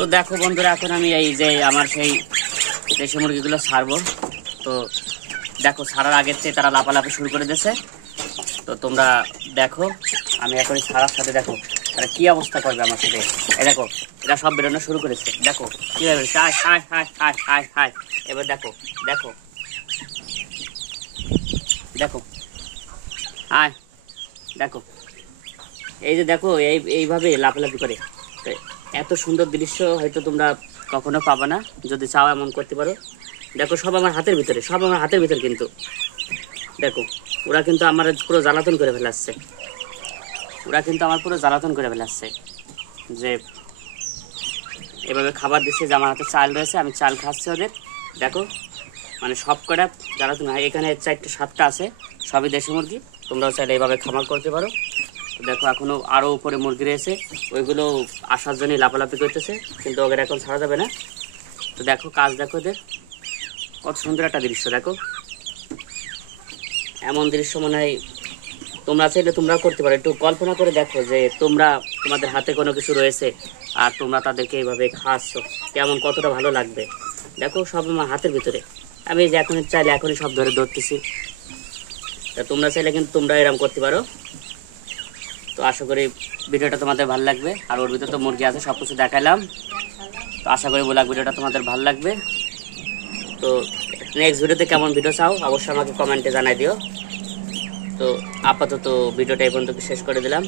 তো দেখো বন্ধুরা, এখন আমি এই যে আমার সেই দেশি মুরগিগুলো ছাড়বো। তো দেখো, ছাড়ার আগের থেকে তারা লাফালাফি শুরু করে দিয়েছে। তো তোমরা দেখো, আমি এখন ছাড়ার সাথে দেখো তারা কি অবস্থা করবে আমার সাথে। এই দেখো, এরা সব বেরোনো শুরু করেছে। দেখো কিভাবে high high high high high high. এবার দেখো দেখো দেখো হাই দেখো, এই যে দেখো এইভাবে লাফালাফি করে। তো এত সুন্দর দৃশ্য হয়তো তোমরা কখনো পাবে না, যদি চাও এমন করতে পারো। দেখো, সব আমার হাতের ভিতরে, সব আমার হাতের ভিতরে। কিন্তু দেখো, ওরা কিন্তু আমার পুরো জ্বালাতন করে ফেলাচ্ছে। ওরা কিন্তু আমার পুরো জ্বালাতন করে ফেলাচ্ছে যে এভাবে খাবার দিচ্ছে, যে আমার হাতে চাল রয়েছে, আমি চাল খাচ্ছি ওদের। দেখো, মানে সব কটা জ্বালাতন হয়। এখানে 4টে 7টা আছে, সবই দেশি মুরগি। তোমরাও চাইলে এইভাবে খামার করতে পারো। দেখো, এখনো আরো উপরে মুরগি রয়েছে, ওইগুলো আসার জন্য লাফালাফি করতেছে, কিন্তু ওদের এখন ছাড়া যাবে না। তো দেখো, কাজ দেখো ওদের, কত সুন্দর একটা দৃশ্য। দেখো, এমন দৃশ্য মনে হয় তোমরা চাইলে তোমরাও করতে পারো। একটু কল্পনা করে দেখো যে তোমাদের হাতে কোনো কিছু রয়েছে আর তোমরা তাদেরকে এইভাবে খাওয়াচ্ছ, কেমন কতটা ভালো লাগবে। দেখো, সব আমার হাতের ভিতরে। আমি যে এখন চাইলে এখনই সব ধরতেছি। তা তোমরা চাইলে কিন্তু তোমরা এরকম করতে পারো। তো আশা করি ভিডিওটা তোমাদের ভালো লাগবে। আর ওর ভিতরে তো মুরগি আছে, সব কিছু দেখালাম। তো আশা করি ভিডিওটা তোমাদের ভালো লাগবে। তো নেক্সট ভিডিওতে কেমন ভিডিও চাও অবশ্যই আমাকে কমেন্টে জানাই দিও। তো আপাতত ভিডিওটা এই পর্যন্ত শেষ করে দিলাম।